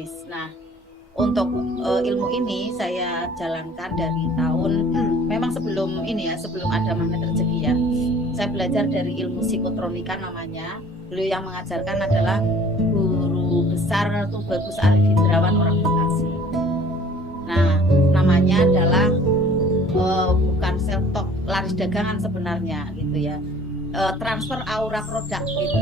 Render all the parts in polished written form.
garis. Nah, untuk ilmu ini saya jalankan dari tahun memang sebelum ini ya, sebelum ada magnet rezeki ya. Saya belajar dari ilmu psikotronika namanya. Beliau yang mengajarkan adalah guru besar Tubagus Arif Indrawan orang Bekasi. Nah, namanya adalah bukan self talk, laris dagangan sebenarnya gitu ya. Transfer aura produk gitu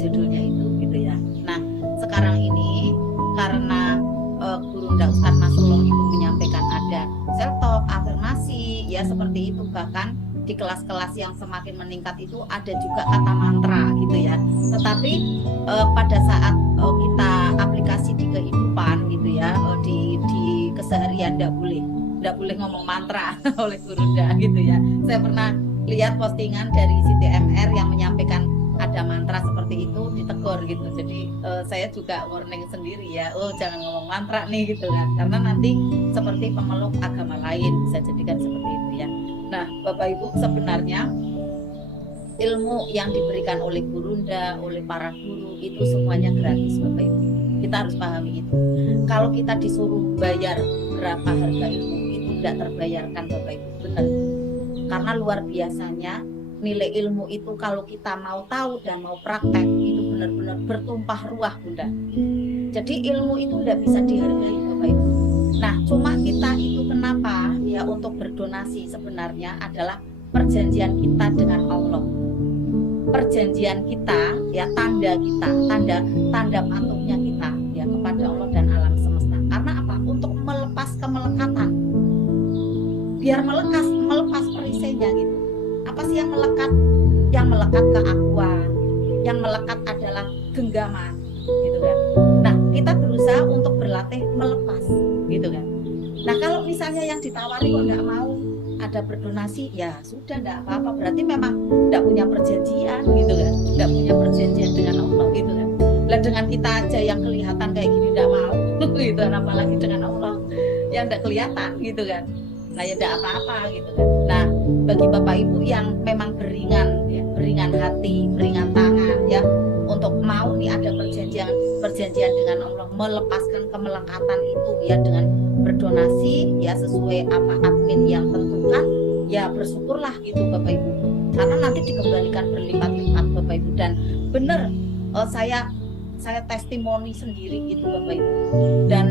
judulnya itu gitu ya. Nah, sekarang ini karena Guru Ustadz Nasrullah itu menyampaikan ada self talk, afirmasi ya seperti itu, bahkan di kelas-kelas yang semakin meningkat itu ada juga kata mantra gitu ya. Tetapi pada saat kita aplikasi di kehidupan gitu ya, di keseharian tidak boleh ngomong mantra oleh Gurunda gitu ya. Saya pernah lihat postingan dari Siti MR yang menyampaikan ada mantra seperti itu, ditegur gitu. Jadi saya juga warning sendiri ya, jangan ngomong mantra nih gitu kan, karena nanti seperti pemeluk agama lain bisa jadikan seperti itu ya. Nah, Bapak Ibu, sebenarnya ilmu yang diberikan oleh Gurunda, oleh para guru itu semuanya gratis Bapak Ibu. Kita harus pahami itu. Kalau kita disuruh bayar berapa harga ilmu itu tidak terbayarkan Bapak Ibu, benar. Karena luar biasanya nilai ilmu itu kalau kita mau tahu dan mau praktek itu benar-benar bertumpah ruah Bunda. Jadi ilmu itu tidak bisa dihargai Bapak Ibu. Nah, cuma kita itu kenapa ya untuk berdonasi sebenarnya adalah perjanjian kita dengan Allah. Perjanjian kita ya, tanda kita, tanda patuhnya kita ya kepada Allah dan alam semesta. Karena apa? Untuk melepas kemelekatan. Biar melepas perisainya gitu. Apa sih yang melekat? Yang melekat keakuan, yang melekat adalah genggaman gitu kan. Nah, kita berusaha untuk berlatih melepas gitu kan. Nah, kalau misalnya yang ditawari kok nggak mau ada berdonasi, ya sudah nggak apa-apa, berarti memang nggak punya perjanjian gitu kan, nggak punya perjanjian dengan Allah gitu kan. Lah dengan kita aja yang kelihatan kayak gini nggak mau gitu kan, apalagi dengan Allah yang nggak kelihatan gitu kan. Nah ya nggak apa-apa gitu kan. Nah, bagi Bapak Ibu yang memang beringan ya, beringan hati, beringan tangan ya, untuk mau nih ada perjanjian dengan Allah, melepaskan kemelekatan itu ya dengan berdonasi ya sesuai apa admin yang tentukan, ya bersyukurlah gitu Bapak Ibu, karena nanti dikembalikan berlipat-lipat Bapak Ibu. Dan benar saya testimoni sendiri gitu Bapak Ibu. Dan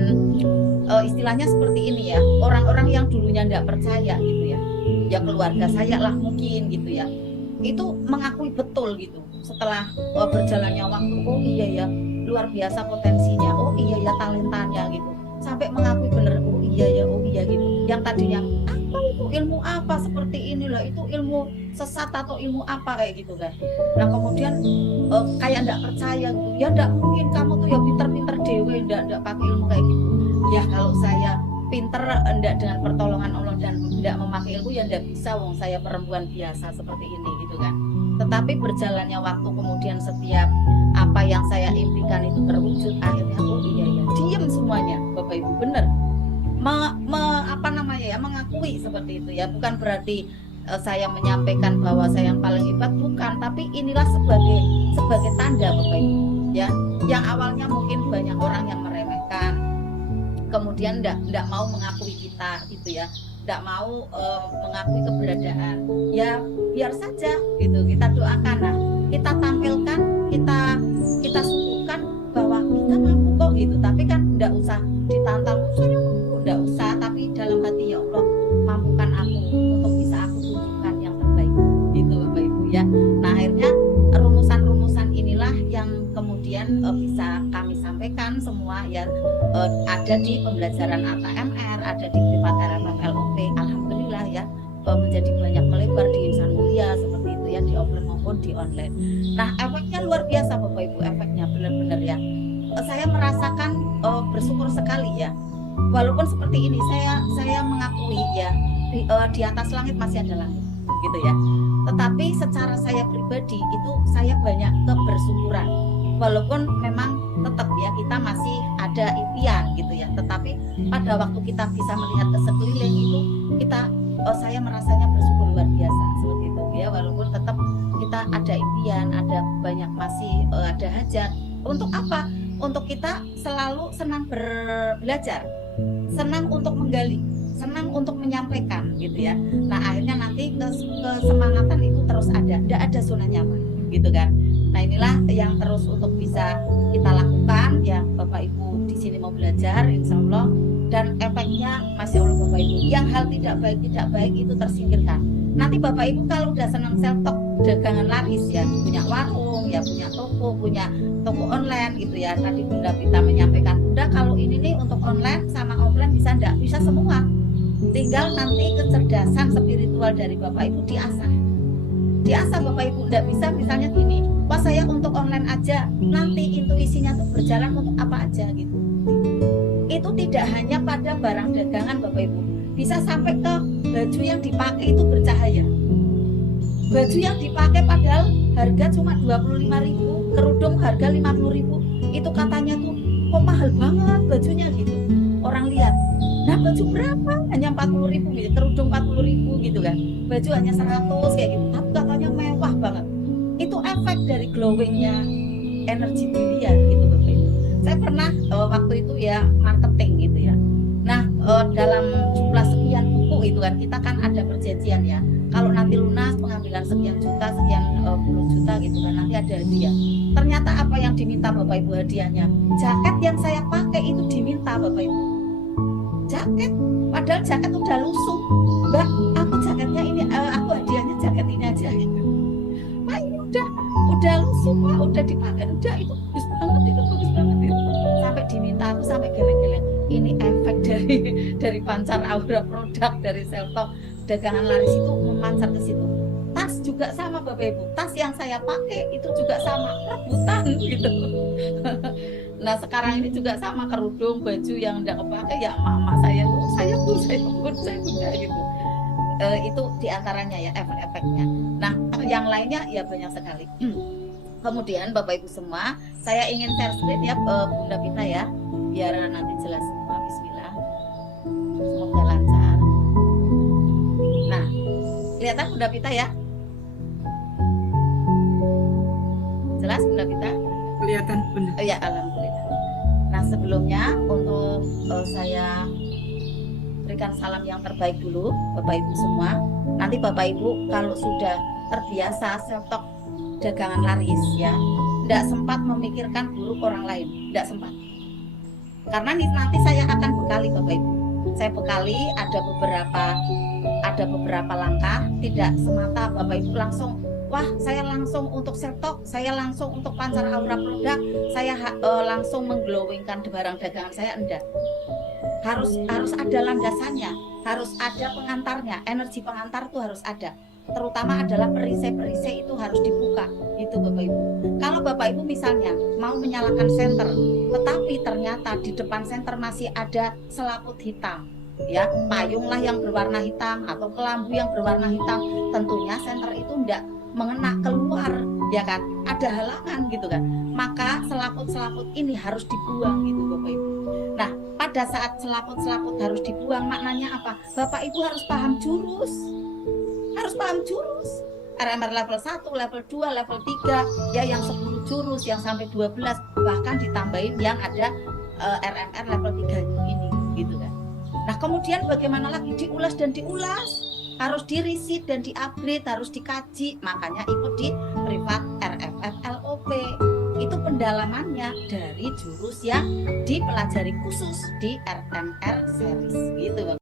istilahnya seperti ini ya, orang-orang yang dulunya nggak percaya gitu ya, ya keluarga saya lah mungkin gitu ya, itu mengakui betul gitu setelah berjalannya waktu, oh iya ya luar biasa potensinya, oh iya ya talentanya gitu, sampai mengakui bener, oh iya gitu. Yang tadinya apa itu ilmu apa seperti inilah, itu ilmu sesat atau ilmu apa kayak gitu kan. Nah kemudian kayak nggak percaya gitu, ya nggak mungkin kamu tuh ya pinter-pinter dewe, nggak pakai ilmu kayak gitu. Ya kalau saya pinter enggak dengan pertolongan Allah dan enggak memakai ilmu, ya enggak bisa, wong saya perempuan biasa seperti ini gitu kan. Tetapi berjalannya waktu, kemudian setiap apa yang saya impikan itu terwujud, akhirnya oh iya ya, diem semuanya Bapak Ibu, bener apa namanya ya, mengakui seperti itu ya. Bukan berarti saya menyampaikan bahwa saya yang paling hebat, bukan, tapi inilah sebagai tanda Bapak Ibu ya, yang awalnya mungkin banyak orang yang meremehkan, kemudian enggak mau mengakui kita gitu ya, enggak mau mengakui keberadaan, ya biar saja gitu. Kita doakan, nah kita tampilkan, kita suguhkan bahwa kita mampu kok gitu. Tapi kan enggak usah ditantang, enggak usah, tapi dalam hati, ya Allah mampukan aku untuk bisa aku tunjukkan yang terbaik gitu Bapak Ibu ya. Nah akhirnya rumusan-rumusan inilah yang kemudian bisa kami sampaikan semua ya, ada di pembelajaran ATMR, ada di privat RMF LOP, alhamdulillah ya, menjadi banyak melebar di Insan Mulia seperti itu ya, di offline maupun di online. Nah efeknya luar biasa Bapak Ibu, efeknya benar-benar ya, saya merasakan bersyukur sekali ya. Walaupun seperti ini, saya mengakui ya, di atas langit masih ada langit gitu ya, tetapi secara saya pribadi itu saya banyak kebersyukuran. Walaupun memang tetap ya kita masih ada impian gitu ya, tetapi pada waktu kita bisa melihat ke sekeliling itu saya merasanya bersyukur luar biasa seperti itu ya. Walaupun tetap kita ada impian, ada banyak masih ada hajat. Untuk apa? untuk kita selalu senang belajar, senang untuk menggali, senang untuk menyampaikan gitu ya. Nah akhirnya nanti kesemangatan itu terus ada, tidak ada zona nyaman gitu kan. Nah inilah yang terus untuk bisa kita lakukan ya Bapak Ibu di sini mau belajar insya Allah, dan efeknya Masya Allah Bapak Ibu, yang hal tidak baik itu tersingkirkan. Nanti Bapak Ibu kalau udah senang self talk, dagangan laris ya, punya warung ya, punya toko online gitu ya. Tadi Bunda Pita menyampaikan, Bunda kalau ini nih untuk online sama offline bisa enggak? Bisa semua. Tinggal nanti kecerdasan spiritual dari Bapak Ibu diasah Bapak Ibu. Enggak bisa misalnya gini, wah saya untuk online aja, nanti intuisinya tuh berjalan untuk apa aja gitu. Itu tidak hanya pada barang dagangan Bapak Ibu, bisa sampai ke baju yang dipakai itu bercahaya. Baju yang dipakai padahal harga cuma 25.000, kerudung harga 50.000, itu katanya tuh kok mahal banget bajunya gitu. Orang lihat, nah baju berapa? Hanya 40.000 gitu, kerudung 40.000 gitu kan, baju hanya 100 kayak gitu, tapi katanya mewah banget. Itu efek dari glowingnya energi brilian gitu Bapak Ibu. Saya pernah waktu itu ya marketing gitu ya. Nah dalam jumlah sekian buku itu kan kita kan ada perjanjian ya. Kalau nanti lunas pengambilan sekian juta, sekian puluh juta gitu kan, nanti ada hadiah. Ternyata apa yang diminta Bapak Ibu hadiahnya? Jaket yang saya pakai itu diminta Bapak Ibu. Jaket, padahal jaket udah lusuh. Mbak, aku jaketnya ini, aku hadiahnya jaket ini aja gitu. Nah ini udah lusuh Pak, udah dipakai, udah itu bagus banget itu. Sampai diminta, aku sampai geleng-geleng. Ini efek dari pancar aura produk, dari self talk dagangan laris itu memancar ke situ. Tas juga sama Bapak Ibu, tas yang saya pakai itu juga sama, rebutan gitu. Nah sekarang ini juga sama, kerudung, baju yang udah kepake ya mama saya tuh, saya punya gitu. Itu diantaranya ya efek-efeknya. Nah yang lainnya ya banyak sekali. Kemudian Bapak Ibu semua, saya ingin share screen ya Bunda Pita ya, biar nanti jelas semua. Bismillah, semoga lancar. Nah kelihatan Bunda Pita ya, jelas Bunda Pita? Kelihatan Bunda. Oh ya alhamdulillah. Nah sebelumnya untuk saya berikan salam yang terbaik dulu Bapak Ibu semua. Nanti Bapak Ibu kalau sudah terbiasa self talk dagangan laris ya, tidak sempat memikirkan buruk orang lain, tidak sempat. Karena nanti saya akan bekali Bapak Ibu. Saya bekali ada beberapa langkah, tidak semata Bapak Ibu langsung wah saya langsung untuk self talk, saya langsung untuk pancar aura produk, saya langsung mengglowingkan barang dagangan saya, enggak. Harus ada landasannya, harus ada pengantarnya, energi pengantar itu harus ada. Terutama adalah perisai-perisai itu harus dibuka itu Bapak Ibu. Kalau Bapak Ibu misalnya mau menyalakan senter, tetapi ternyata di depan senter masih ada selaput hitam ya, payunglah yang berwarna hitam atau kelambu yang berwarna hitam, tentunya senter itu enggak mengena keluar ya kan, ada halangan gitu kan, maka selaput-selaput ini harus dibuang gitu Bapak Ibu. Nah pada saat selaput-selaput harus dibuang, maknanya apa? Bapak Ibu harus paham jurus, RMR level 1, level 2, level 3 ya, yang 10 jurus, yang sampai 12, bahkan ditambahin yang ada RMR level 3 ini gitu kan. Nah kemudian bagaimana lagi? Diulas dan diulas, harus di-reset dan di-upgrade, harus dikaji. Makanya ikut di privat RFF LOP. Itu pendalamannya dari jurus yang dipelajari khusus di RMR series gitu Bapak